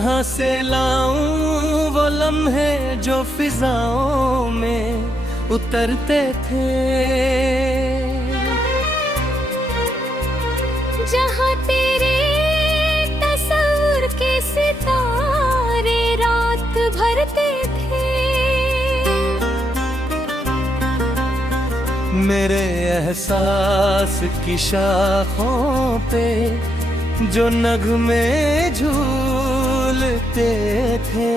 कहाँ से लाऊं वो लम्हे जो फिजाओं में उतरते थे। जहाँ तेरे तस्वीर के सितारे रात भरते थे। मेरे एहसास की शाखों पे जो नगमे झूलते थे,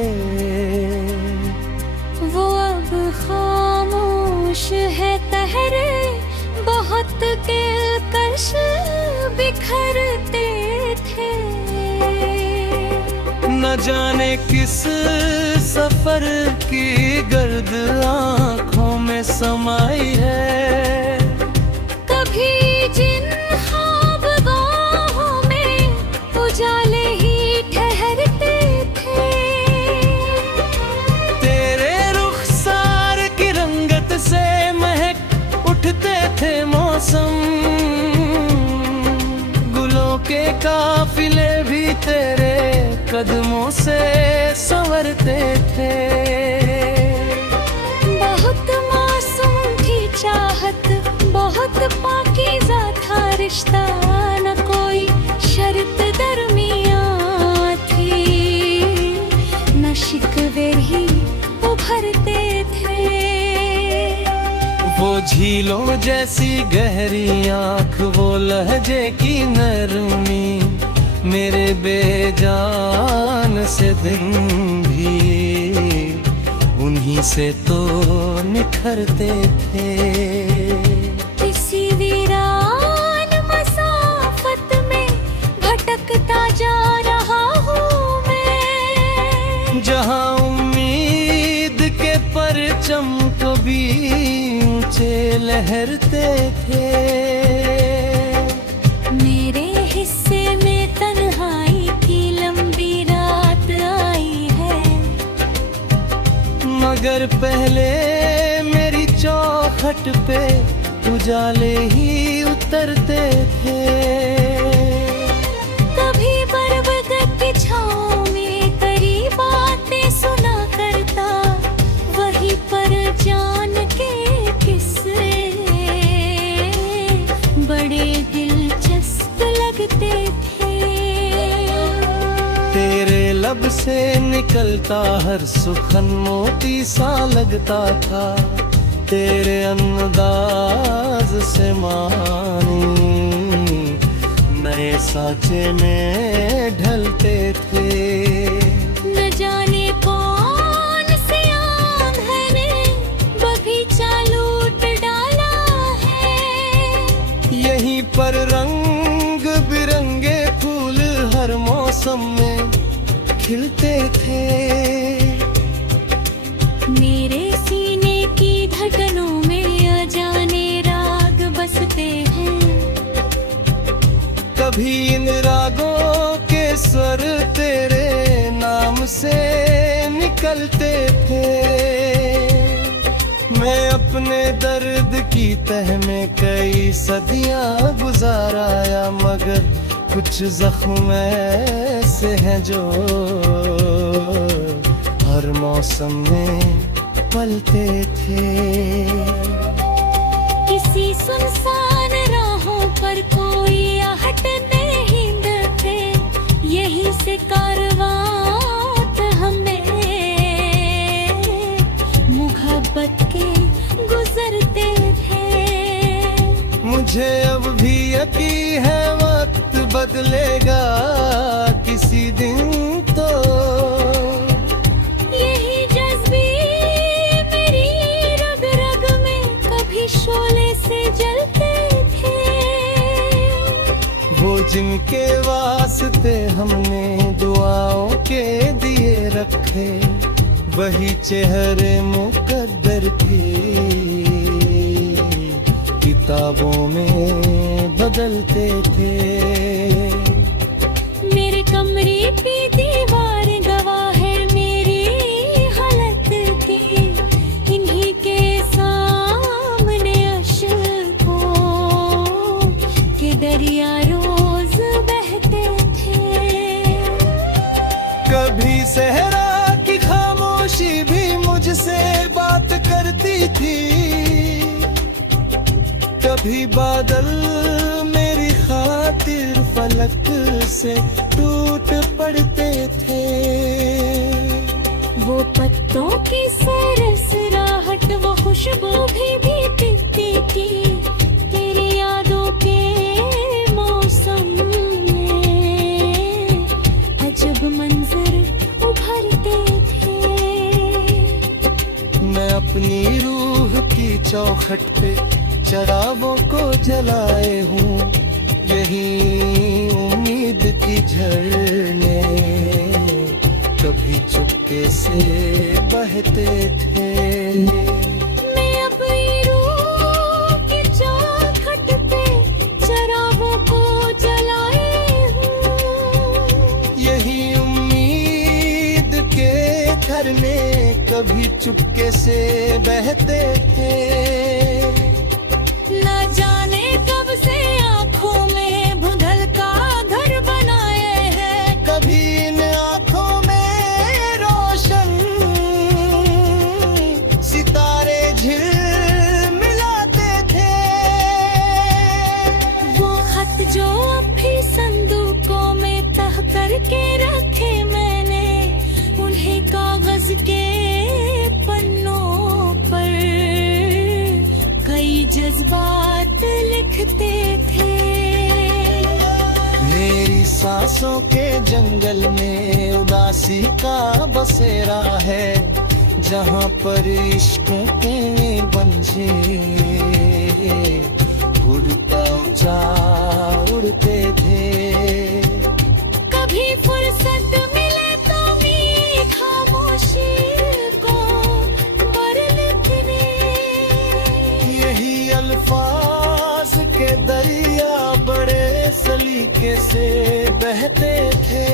वो अब खामोश है तहरे बहुत दिलकश बिखरते थे। न जाने किस सफर की गर्द आँखों में समाई है। कभी जिन ख्वाबगाहों में उजाले ही ठहरते थे। तेरे रुखसार की रंगत से महक उठते थे मौसम। गुलों के काफिले भी तेरे कदमों से संवरते थे। बहुत मासूम थी चाहत, बहुत पाकीज़ा था रिश्ता, न कोई शर्त दरमियां थी, न शिकवे ही उभरते थे। वो झीलों जैसी गहरी आँख, वो लहजे की नरमी, मेरे बेजान से दिन भी उन्हीं से तो निखरते थे। इसी वीरान मसाफत में भटकता जा रहा हूँ मैं, जहाँ उम्मीद के परचम कभी ऊंचे लहरते थे। मेरे हिस्से में तन्हाई की लंबी रात आई है, मगर पहले मेरी चौखट पे उजाले ही उतरते थे। कभी बरगद की छाँव में करीब बातें सुना करता, वहीं पर जान के किस्से बड़े दिलचस्प लगते थे। तेरे लब से निकलता हर सुखन मोती सा लगता था, तेरे अंदाज से मानी नए सांचे में ढलते थे। न जाने कौन से आंधे ने बगीचा लूट डाला है। यहीं पर रंग बिरंगे फूल हर मौसम में खिलते थे। मेरे सीने की धड़कनों में अजाने राग बसते हैं। कभी इन रागों के स्वर तेरे नाम से निकलते थे। मैं अपने दर्द की तह में कई सदियां गुजार आया, मगर कुछ जख्म ऐसे हैं जो हर मौसम में पलते थे। किसी सुनसान राहों पर कोई आहट नहीं डरते, यहीं से कारवां हमें मुहब्बत के गुजरते थे। मुझे अब भी यकीन है वक्त बदलेगा किसी दिन तो। यही जज्बे मेरी रग रग में कभी शोले से जलते थे। वो जिनके वास्ते हमने दुआओं के दिए रखे, वही चेहरे मुकद्दर के किताबों में बदलते थे। मेरे कमरे की दीवार गवाह है मेरी हालत की, इन्हीं के सामने अश्कों के दरिया रोज बहते थे। कभी भी बादल मेरी खातिर फलक से टूट पड़ते थे। वो पत्तों की सरसराहट, वो खुशबू भी दिखती थी तेरी यादों के मौसम में। अजब मंजर उभरते थे। मैं अपनी रूह की चौखट पे चरागों को जलाए हूँ, यही उम्मीद की झरने कभी चुपके से बहते थे। मैं अपनी रूह की चौखट पे चरागों को जलाए हूँ, यही उम्मीद के झरने कभी चुपके से बहते थे। न जाने कब से आँखों में भुंदल का घर बनाए हैं। कभी इन आँखों में रोशन सितारे झिलमिलाते थे। वो खत जो अब भी संदूकों में तह करके रखे मैंने, उन्हें कागज के पन्नों पर कई जज्बात लिखते थे। मेरी सांसों के जंगल में उदासी का बसेरा है, जहाँ पर इश्कों के बंझे उड़ता ऊंचा उड़ते थे। कभी फुर्सत मिले तो मी खामोशी को बर लिखने, यही अल्फाज के दरिया बड़े सलीके से बहते थे।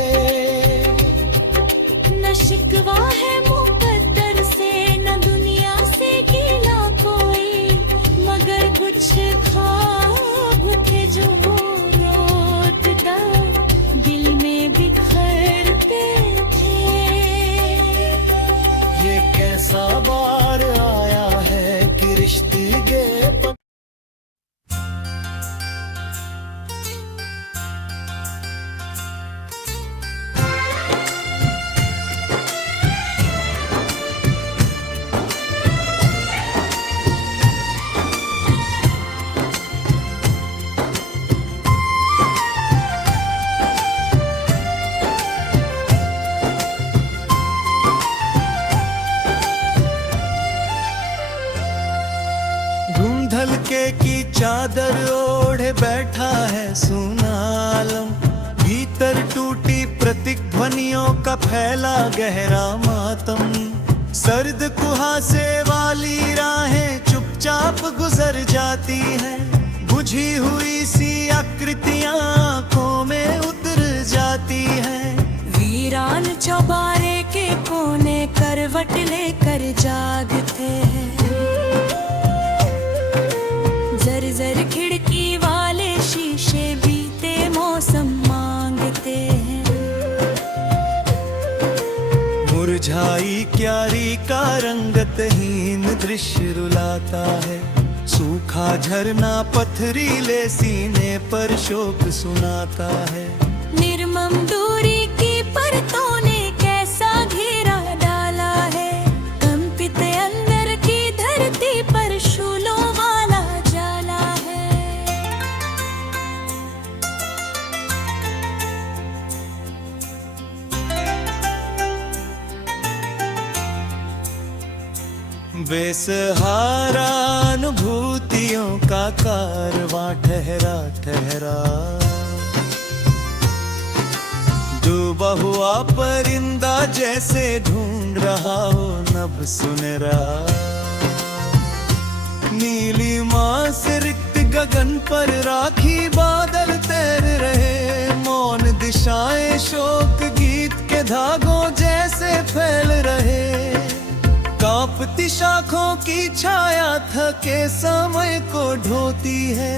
न शिकवा है मुकद्दर से, न दुनिया से गिला कोई, मगर कुछ ख्वाब थे जो रोता दिल में बिखरते थे। ये कैसा बार आया है कि रिश्ते गे धलके की चादर ओढ़े बैठा है सुनालम, भीतर टूटी प्रतिध्वनियों का फैला गहरा मातम। सर्द कुहासे वाली राहें चुपचाप गुजर जाती है, बुझी हुई सी आकृतियां आंखों में उतर जाती है। वीरान चौबारे के कोने करवट लेकर जागते हैं, जर खिड़की वाले शीशे बीते मौसम मांगते हैं। मुरझाई क्यारी का रंगतहीन दृश्य रुलाता है, सूखा झरना पथरीले सीने पर शोक सुनाता है। निर्मम दूरी की परतों ने कैसा घेरा डाला है, कंपित अंदर की धरती पर शूलों वाला जाला है। बेसहारा अनुभूतियों का कारवां ठहरा ठहरा, डूबा हुआ परिंदा जैसे ढूंढ रहा हो नभ सुनहरा। नीली माँ से रिक्त गगन पर राखी बादल तैर रहे, मौन दिशाएं शोक गीत के धागों जैसे फैल रहे। कांपती शाखों की छाया थके समय को ढोती है,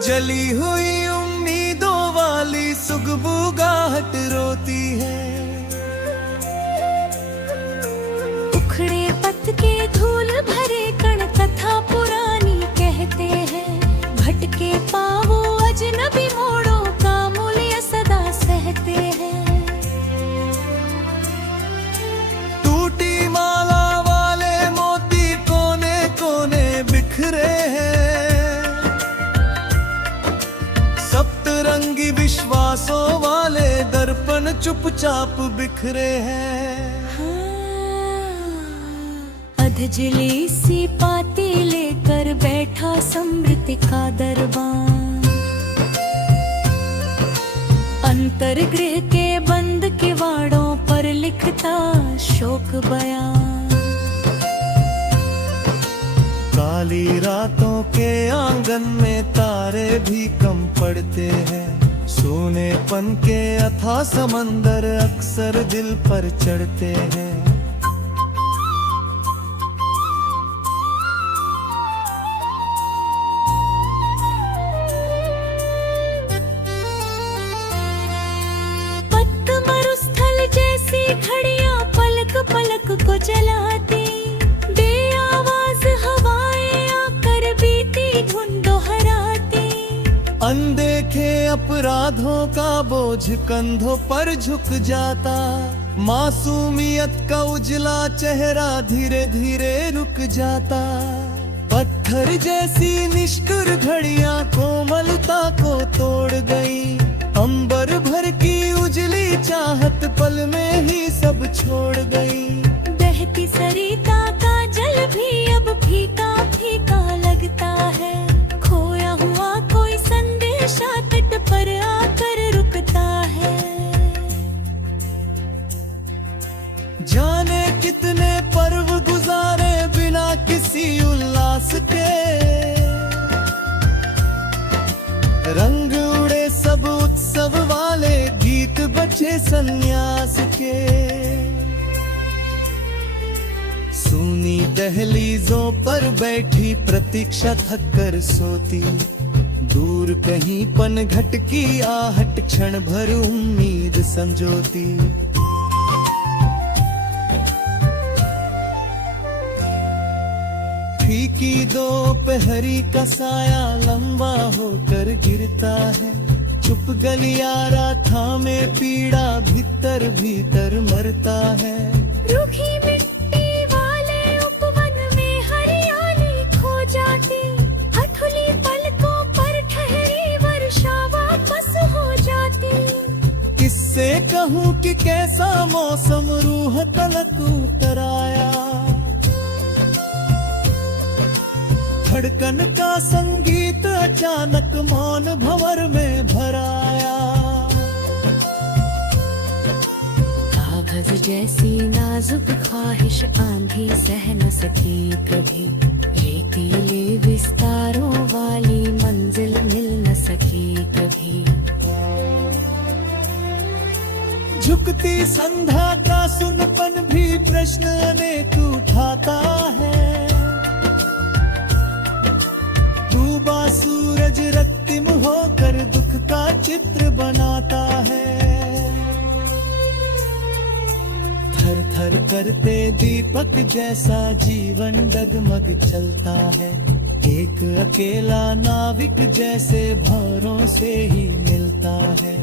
जली हुई उम्मीदों वाली सुगबुगाहट रोती है। उखड़े पत्त के धूल भरे कण तथा चुपचाप बिखरे हैं। अधजली सी पाती लेकर बैठा समृद्धि का दरबान, अंतर्गृह के बंद किवाड़ों पर लिखता शोक बयान। काली रातों के आंगन में तारे भी कम पड़ते हैं, सोनेपन के अथाह समंदर अक्सर दिल पर चढ़ते हैं। मरुस्थल जैसी घड़ियां पलक पलक को जलाती, बेआवाज हवाएं आकर बीती धुन दोहराती। अनदेखे अपराधों का बोझ कंधों पर झुक जाता, मासूमियत का उजला चेहरा धीरे धीरे रुक जाता। पत्थर जैसी निष्ठुर घड़ियां कोमलता को तोड़ गई, अंबर भर की उजली चाहत पल में ही सब छोड़ गई। बहती सरिता का जल भी अब फीका फीका लगता है, खोया हुआ कोई संदेशा तट पर आकर रुकता है। जाने कितने पर्व गुजारे बिना किसी उल्लास के, रंग उड़े सब उत्सव वाले गीत बचे सन्यास के। सूनी दहलीजों पर बैठी प्रतीक्षा थक कर सोती, दूर कहीं पनघट की आहट क्षण भर उम्मीद संजोती। फीकी दोपहरी का साया लंबा होकर गिरता है, चुप गलियारा थामे पीड़ा भीतर भीतर मरता है। रूखी मिट्टी वाले उपवन में हरियाली खो जाती, हठुली पलकों पर ठहरी वर्षा वापस हो जाती। किससे कहूँ कि कैसा मौसम रूह तलक उतर आया, धड़कन का संगीत अचानक मौन भंवर में भर आया। कागज जैसी नाजुक ख्वाहिश आंधी सह न सकी कभी, रेतीले विस्तारों वाली मंजिल मिल न सकी कभी। झुकती संध्या का सुनपन भी प्रश्न अनेक उठाता है, डूबा सूरज रक्तिम होकर दुख का चित्र बनाता है। थर थर करते दीपक जैसा जीवन डगमग चलता है, एक अकेला नाविक जैसे भंवरों से ही मिलता है।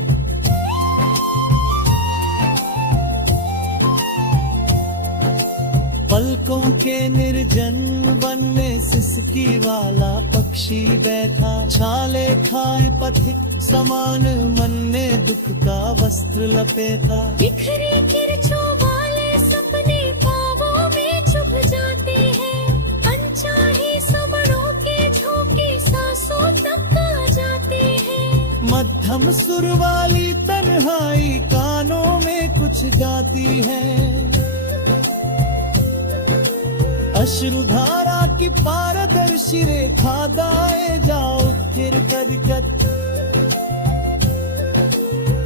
पलकों के निर्जन वन में सिसकी वाला पक्षी बैठा, छाले खाए पथिक समान मन ने दुख का वस्त्र लपेटा। बिखरी किरचों वाले सपने पावों में चुभ जाते हैं, अनचाही सपनों के झोंके सांसों तक आ जाते हैं। मध्यम सुर वाली तन्हाई कानों में कुछ गाती है, अश्रुधारा की पारदर्शी रेखा दाए जाओ फिर करकत।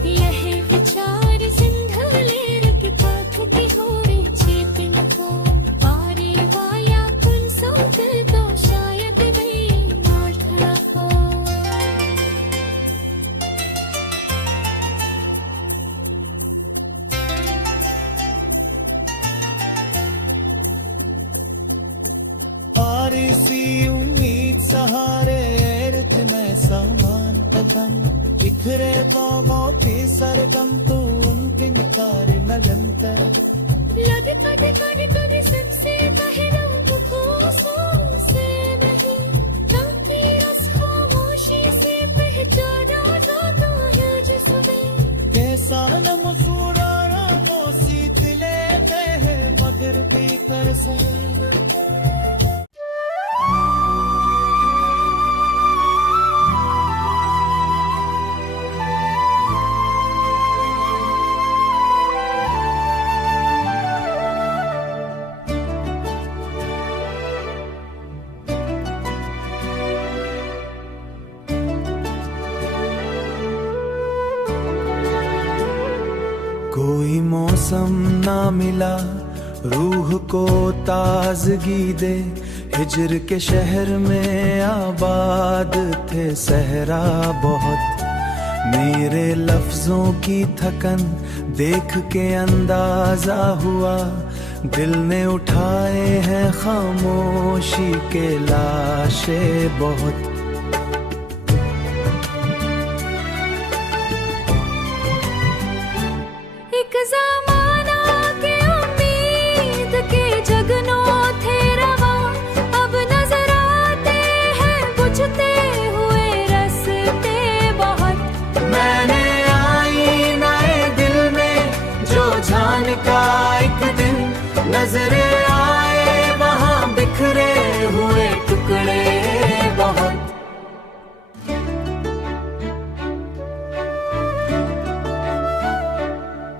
यह विचार सिंधले रख पाखती होवे चेतन को, पारे वाया कुन सौंदर तो शायद वे नाल खड़ा हो। सी उम्मीद सहारे रचने समान पतन, बिखरे बहुत ही सरगम तो अंतिम कार्य निरंतर। लग कद कद कद सबसे बहरम मुखों से नहीं, रंग की रस खामोशी से पहचाना जाता है जिसमें। कैसा न मसूड़ मौसम ना मिला रूह को ताजगी दे। हिजर के शहर में आबाद थे सहरा बहुत। मेरे लफ्जों की थकन देख के अंदाजा हुआ दिल ने उठाए हैं खामोशी के लाशे बहुत। एक ज़माना के उम्मीद के जगनों थे रवा, अब नजर आते हैं बुझते हुए रस्ते बहुत। मैंने आईने दिल में जो जान का एक दिन नजरे आए वहाँ बिखरे हुए टुकड़े बहुत।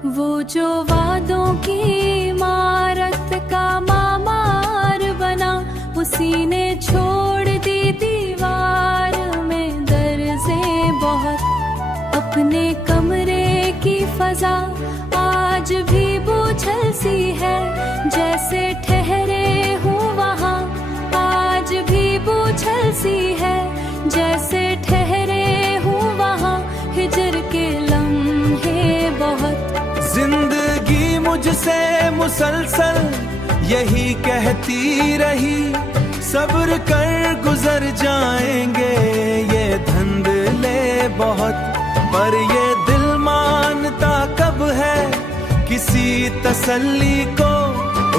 वो जो वादों की इमारत का मामार बना, उसी ने छोड़ दी दीवार में दर्जे बहुत। अपने कमरे की फजा आज भी बोझल सी है, जैसे ठहरे हूँ वहाँ आज भी बोझल सी है, जैसे ठहरे हूँ वहाँ हिजर के लम्हे बहुत। जिंदगी मुझसे मुसलसल यही कहती रही, सब्र कर गुजर जाएंगे ये धंधले बहुत। पर ये दिल मानता कब है किसी तसल्ली को,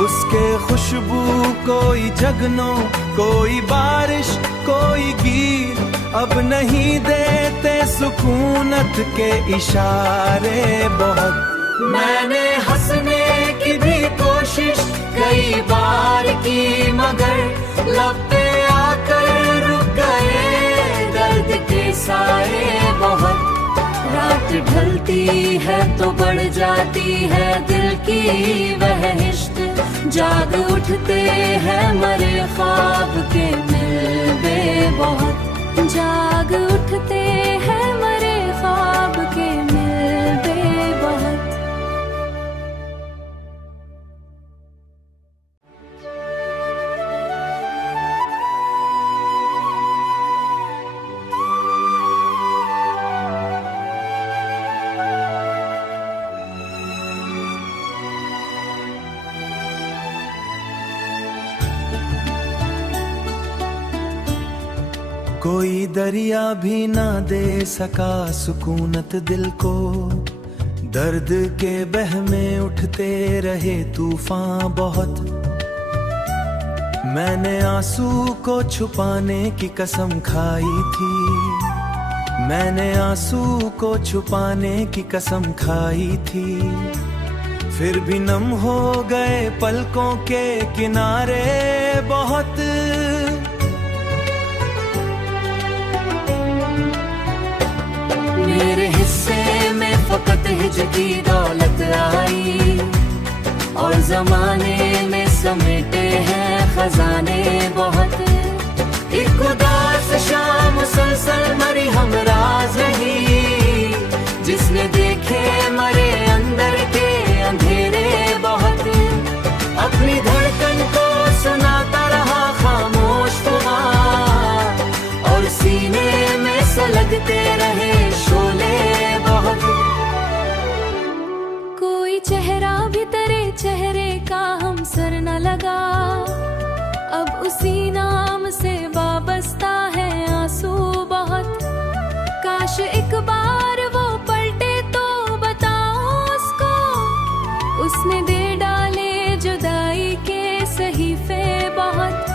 उसके खुशबू कोई जगनों कोई बारिश कोई गीत अब नहीं देते सुकूनत के इशारे बहुत। मैंने हंसने की भी कोशिश कई बार की, मगर लब पे आकर रुक गए दर्द के साए बहुत। रात ढलती है तो बढ़ जाती है दिल की वह हिश्क, जाग उठते हैं मरे ख्वाब के मिलबे बहुत। जाग उठते हैं मरे ख्वाब के मिलबे बहुत। कोई दरिया भी ना दे सका सुकूनत दिल को, दर्द के बह में उठते रहे तूफान बहुत। मैंने आंसू को छुपाने की कसम खाई थी, मैंने आंसू को छुपाने की कसम खाई थी। फिर भी नम हो गए पलकों के किनारे बहुत। मेरे हिस्से में फकत हिज की दौलत आई, और जमाने में समेटे हैं खजाने बहुत। एक उदास शाम मुसलसल मरी हमराज रही, जिसने देखे मरे अंदर के अंधेरे बहुत। अपनी धड़कन को सुनाता रहा खामोश तुम्हार, और सीने में सलगते रहे शोले बहुत। कोई चेहरा भी तेरे चेहरे का हम सर न लगा, अब उसी नाम से वाबस्ता है आंसू बहुत। काश एक बार वो पलटे तो बताओ उसको, उसने दे डाले जुदाई के सहीफे बहुत।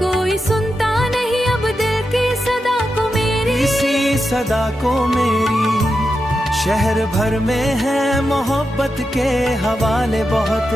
कोई सुनता नहीं अब दिल की सदा को मेरी, इसी सदा को मेरी। शहर भर में है मोहब्बत के हवाले बहुत।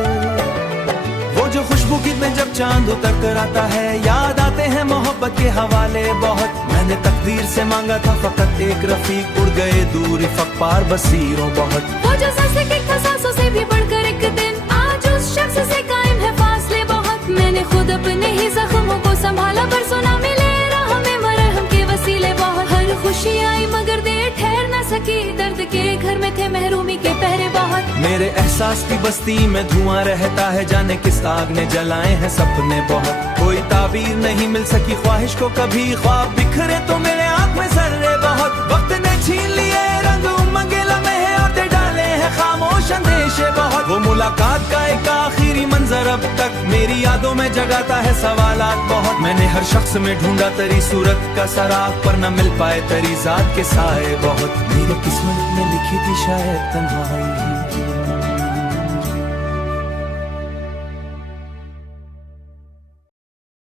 वो जो खुशबू की में जब चांद उतर कर आता है, याद आते हैं मोहब्बत के हवाले बहुत। मैंने तकदीर से मांगा था फकत एक रफीक, उड़ गए दूर इफ़क़ पार बसीरों बहुत। वो जो सांसें के सांसों से भी बढ़कर एक दिन आज उस शख्स से कायम है फासले बहुत। मैंने खुद अपने ही जख्मों को संभाला, पर सुना मिले राह में मरहम के वसीले बहुत। हर खुशी आई मगर देर ठहर न सकी, दर्द के घर में थे महरूमी के पहरे बहुत। मेरे एहसास की बस्ती में धुआं रहता है, जाने किस आग ने जलाए हैं सपने बहुत। कोई ताबीर नहीं मिल सकी ख्वाहिश को कभी, ख्वाब बिखरे तो मेरे आँख में जर्रे बहुत। वक्त ने छीन लिए रंग उमंगे लम्हे और दे डाले हैं खामोश अंदेशे बहुत। वो मुलाकात का एक आखिरी मंजर अब तक मेरी यादों में जगाता है सवालात बहुत। मैंने हर शख्स में ढूंढा तेरी सूरत का सराग, पर न मिल पाए तेरी जात के साए बहुत। मेरे किस्मत में लिखी थी शायद तन्हाई